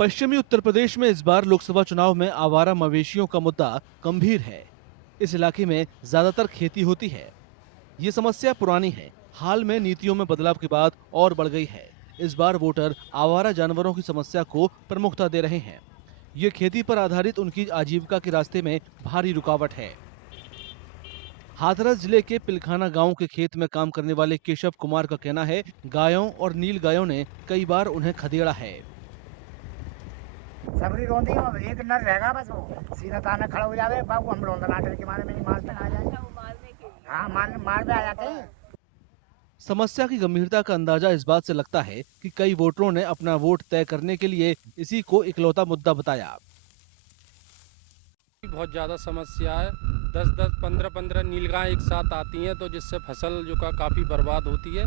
पश्चिमी उत्तर प्रदेश में इस बार लोकसभा चुनाव में आवारा मवेशियों का मुद्दा गंभीर है। इस इलाके में ज्यादातर खेती होती है। ये समस्या पुरानी है, हाल में नीतियों में बदलाव के बाद और बढ़ गई है। इस बार वोटर आवारा जानवरों की समस्या को प्रमुखता दे रहे हैं। ये खेती पर आधारित उनकी आजीविका के रास्ते में भारी रुकावट है। हाथरस जिले के पिलखाना गांव के खेत में काम करने वाले केशव कुमार का कहना है, गायों और नील गायों ने कई बार उन्हें खदेड़ा है। सबरी रोंदी हो, एक नर रहेगा बस, वो सीधा ताना खड़ा हो जावे, बाबू हम रोंदा नाटक के मारे में नहीं मारते आ जाए। हाँ, मार में आ जाते हैं। समस्या की गंभीरता का अंदाजा इस बात से लगता है कि कई वोटरों ने अपना वोट तय करने के लिए इसी को इकलौता मुद्दा बताया। बहुत ज़्यादा समस्या है। 10-10, 15-15 नीलगाय एक साथ आती हैं, तो जिससे फसल जो का काफ़ी बर्बाद होती है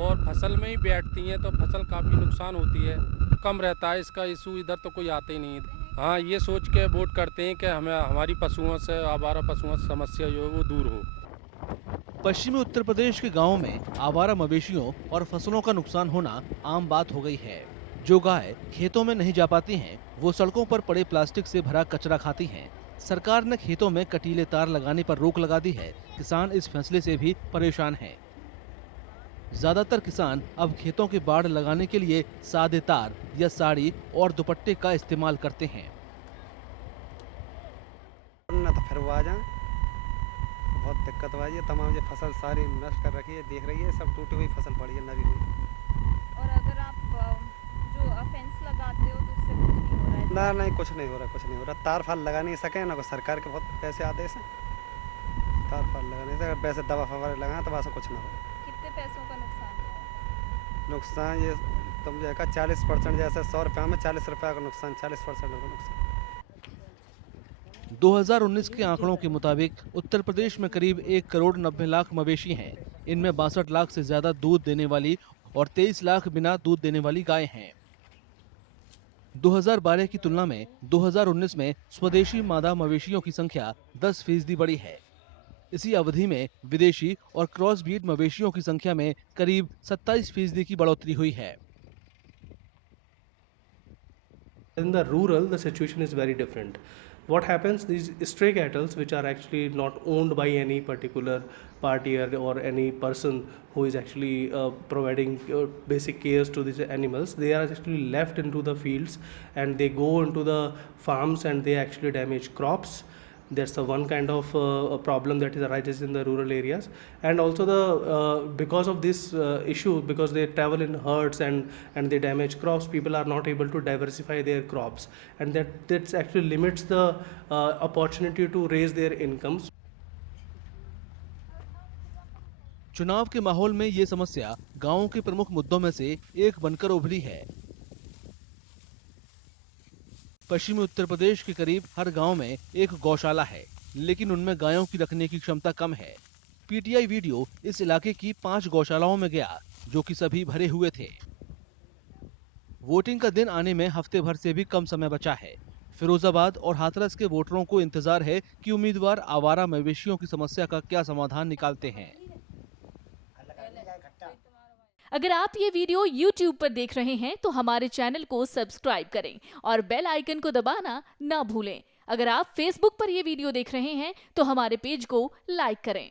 और फसल में ही बैठती हैं तो फसल काफ़ी नुकसान होती है। कम रहता है इसका इशू, इधर तो कोई आते ही नहीं है। हाँ, ये सोच के वोट करते हैं कि हमें हमारी पशुओं से, आवारा पशुओं से समस्या जो है वो दूर हो। पश्चिमी उत्तर प्रदेश के गांवों में आवारा मवेशियों और फसलों का नुकसान होना आम बात हो गई है। जो गाय खेतों में नहीं जा पाती हैं, वो सड़कों पर पड़े प्लास्टिक से भरा कचरा खाती हैं। सरकार ने खेतों में कटीले तार लगाने पर रोक लगा दी है। किसान इस फैसले से भी परेशान हैं। ज्यादातर किसान अब खेतों के बाड़ लगाने के लिए सादे तार या साड़ी और दुपट्टे का इस्तेमाल करते हैं। ना तो फिर वो आ जाए, बहुत दिक्कत हो रही है। तमाम ये फसल सारी नष्ट कर रखी है, देख रही है, सब टूटी हुई फसल पड़ी है, नरी हुई। और अगर आप जो फेंस लगाते हो तो उससे कुछ नहीं हो रहा है? ना, नहीं, कुछ नहीं हो रहा, कुछ नहीं हो रहा। तार फाल लगा नहीं सके ना, सरकार के बहुत पैसे आदेश हैं, तार फाल लगा नहीं सके। पैसे दवा फवारे लगाए तो वैसे कुछ ना हो। कितने पैसों का नुकसान हुआ? नुकसान ये तुम जो है 40%, जैसे 100 रुपये में 40 रुपये का नुकसान, 40% का नुकसान। 2019 के आंकड़ों के मुताबिक उत्तर प्रदेश में करीब 1 करोड़ 90 लाख मवेशी हैं। इनमें 62 लाख से ज्यादा दूध देने वाली और 23 लाख बिना दूध देने वाली गायें हैं। 2012 की तुलना में 2019 में स्वदेशी मादा मवेशियों की संख्या 10% बढ़ी है। इसी अवधि में विदेशी और क्रॉस ब्रीड मवेशियों की संख्या में करीब 27% की बढ़ोतरी हुई है। In the rural, the situation is very different. What happens, these stray cattle, which are actually not owned by any particular party or any person who is actually providing basic cares to these animals, they are actually left into the fields and they go into the farms and they actually damage crops. That's the one kind of a problem that is arises in the rural areas. And also because of this issue, because they travel in herds and they damage crops, people are not able to diversify their crops, and that actually limits the opportunity to raise their incomes. चुनाव के माहौल में ये समस्या गांवों के प्रमुख मुद्दों में से एक बनकर उभरी है। पश्चिमी उत्तर प्रदेश के करीब हर गांव में एक गौशाला है, लेकिन उनमें गायों की रखने की क्षमता कम है। पीटीआई वीडियो इस इलाके की 5 गौशालाओं में गया, जो कि सभी भरे हुए थे। वोटिंग का दिन आने में हफ्ते भर से भी कम समय बचा है। फिरोजाबाद और हाथरस के वोटरों को इंतजार है कि उम्मीदवार आवारा मवेशियों की समस्या का क्या समाधान निकालते हैं। अगर आप ये वीडियो YouTube पर देख रहे हैं तो हमारे चैनल को सब्सक्राइब करें और बेल आइकन को दबाना ना भूलें। अगर आप Facebook पर ये वीडियो देख रहे हैं तो हमारे पेज को लाइक करें।